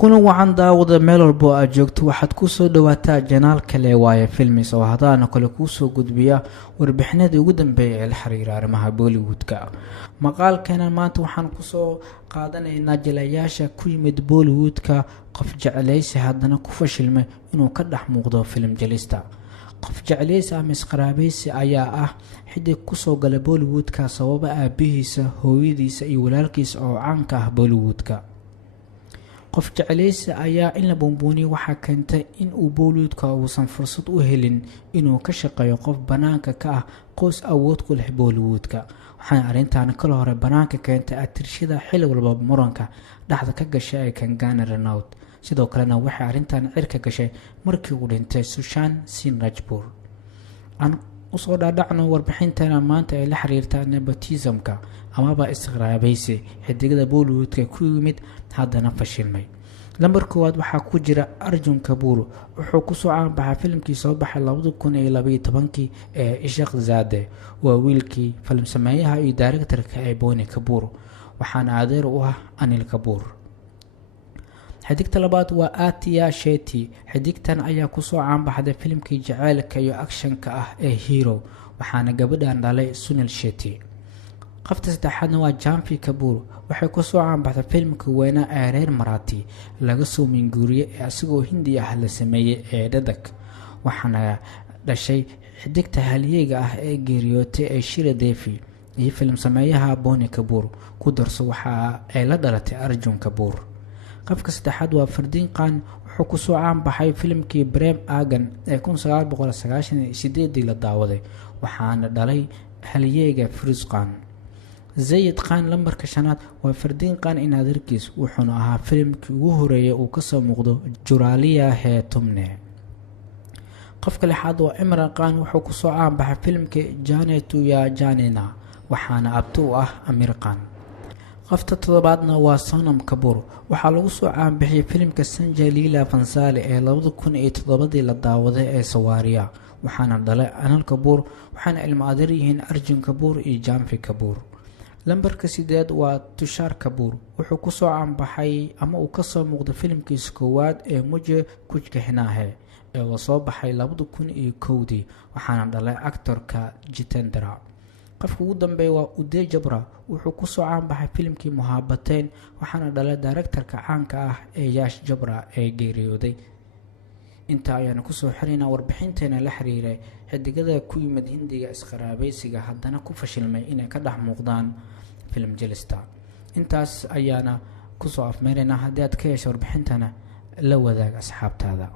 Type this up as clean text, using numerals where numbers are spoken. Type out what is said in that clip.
kuna wacan daawada meel walbo aad joogto waxaad ku soo dhawaataa janaal kale waaye filmis oo hadaana kale kuu soo gudbiya warbixinadii ugu dambeeyay ee la xiriira arrimaha Bollywoodka. maqaalkeena maanta waxaan ku soo qaadanaynaa jilayaasha ku yimid Bollywoodka qof jeclaysi haddana ku fashilmay inuu ka dhex muuqdo film jelista. qof jeclaysi ama isqaraabaysi ayaa ah xiddig ku soo galay Bollywoodka sababa aabihiisa, hooyadiisa iyo walaalkiisa oo caan ka ah Bollywoodka. qof jeclaysi ayaa in la buunbuuniyo waxaa keentay in uu Bollywoodka uusan fursad u helin inuu ka shaqeeyo qof banaanka ka ah qoys awood ku leh Bollywoodka. waxaan arrintan kala hore banaanka keentay atirshada xilli walba muranka dhaxda ka gashay ee Kangana Ranaut. sidoo kalena waxay arrintan cirka gashay markii uu dhintay Sushant Singh Rajput. aan usoo dhaadhacno warbixinteena maanta ee la xiriirta nepotismka amaba isqaraabaysi xidigada Bollywoodka ku yimid haddana fashilmay. lambar koowaad waxaa ku jira Arjun Kapoor. wuxuu ku soo caan baxay filimkii soo baxay 2012 ee Ishq Zade. waa wiilkii film sameeyaha iyo directorka ee Boney Kapoor, waxaana adeer u ah Anil Kapoor. xidigta labaad waa Atiya Shetty. xidigtan ayaa ku soo caan baxday filimkii jaceylka iyo actionka ah ee Hero, waxaana gabadhan dhalay Sunil Shetty. qofta saddexaadna waa Janvi Kapoor. waxay ku soo caan baxday filimkii weynaa ee reer Marathi laga soo minguuriyay ee asigoo Hindi ah la sameeyay ee Dhadak, waxaana dhashay xidigta halyeeyga ah ee geeriyootay ee Shira Devi iyo film sameeyaha Boney Kapoor ku darso waxa ay la dhalatay Arjun Kapoor. qofka saddexaad waa Fardeen Khan. wuxuu ku soo caan baxay filimkii Prem Agan ee 1998 la daawaday, waxaana dhalay halyeeyga Firoz Khan. Zayed Khan lambarka shanaad waa Fardeen Khan in adeerkiis, wuxuuna ahaa filimkii ugu horeeyay uu ka soo muuqdo Juraliya Hai Tumne. qofka lixaad waa Imran Khan. wuxuu ku soo caan baxay filimkii Jaane Tu Ya Jaanina, waxaana abti u ah Amir Khan. qofta toddobaadna waa Sonam Kapoor. waxaa lagu soo caan bixiyay filimka Sanjay Leela Bhansali ee 2007 la daawaday ee Sawariya, waxaana dhalay Anil Kapoor, waxaana ilmo adeer yihiin Arjun Kapoor iyo Janvi Kapoor. lambarka sideed waa Tushar Kapoor. wuxuu ku soo caan baxay ama uu ka soo muuqday filimkiisa koowaad ee Mujhe Kuch Kehna Hai ee uu soo baxay 2001, waxaana dhalay actorka Jitendra. qofka ugu dambeeya waa Uday Jabra. wuxuu ku soo caan baxay filimkii Mohabbatein, waxaana dhalay directorka caanka ah ee Yash Jabra ee geeriyooday. inta ayaan ku soo xirina warbixinteena la xiriiray xidigada ku yimid Hindiga isqaraabaysiga haddana ku fashilmay inay ka dhex muuqdaan film jelista. intaas ayaana ku soo afmeerina. haddii aad ka hesho warbixintana la wadaag asxaabtaada.